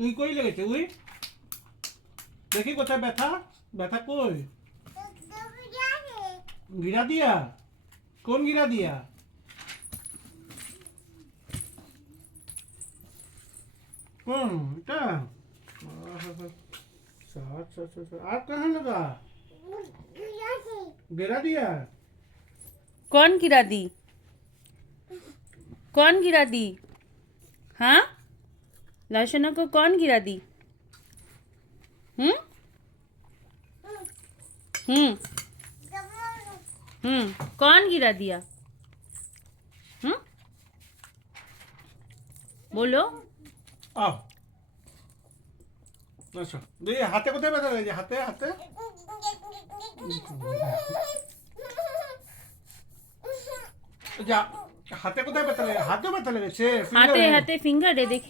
We কই লেগেছে we? দেখি কোথায় ব্যথা? ব্যথা কই? গিরা দিয়া? কোন গিরা দিয়া? কোন এটা? अच्छा आप कहाँ लगा? गिरा दिया? कौन गिरा दी? कौन गिरा दी? हाँ, लहसुना को कौन गिरा दी? हम्म हम्म कौन गिरा दिया? हम्म बोलो। आओ अच्छा देखिए हाथे কোথায় ব্যথা লেগেছে হাতে হাতে যা হাতে কোথায় ব্যথা লেগেছে হাতেও ব্যথা লেগেছে हाथे ফিঙ্গারে हाथे फिंगर है देख।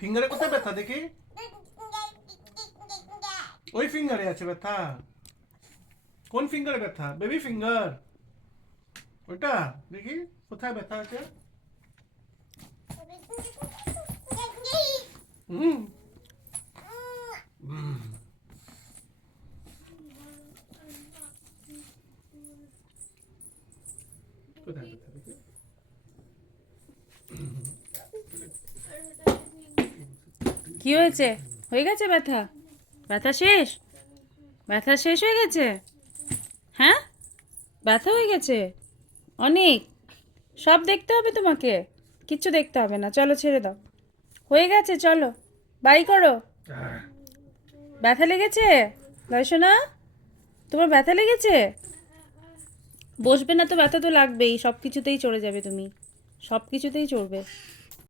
ফিঙ্গারে কোথায় ব্যথা দেখি ওই ফিঙ্গারে আছে ব্যথা কোন ফিঙ্গারে ব্যথা বেবি ফিঙ্গার ওটা দেখি কোথায় ব্যথা আছে হুম হুম। কোথায় ব্যথা দেখি কি হয়েছে? হয়ে গেছে ব্যথা? ব্যথা শেষ? ব্যথা শেষ হয়ে গেছে? হ্যাঁ, ব্যথা হয়ে গেছে অনেক। সব দেখতে হবে তোমাকে? কিচ্ছু দেখতে হবে না, চলো ছেড়ে দাও। হয়ে গেছে, চলো বাড়ি করো। ব্যথা লেগেছে দর্শনা? তোমার ব্যথা লেগেছে? বসবে না তো ব্যথা তো লাগবেই, সব কিছুতেই চড়ে যাবে তুমি, সব কিছুতেই চড়বে।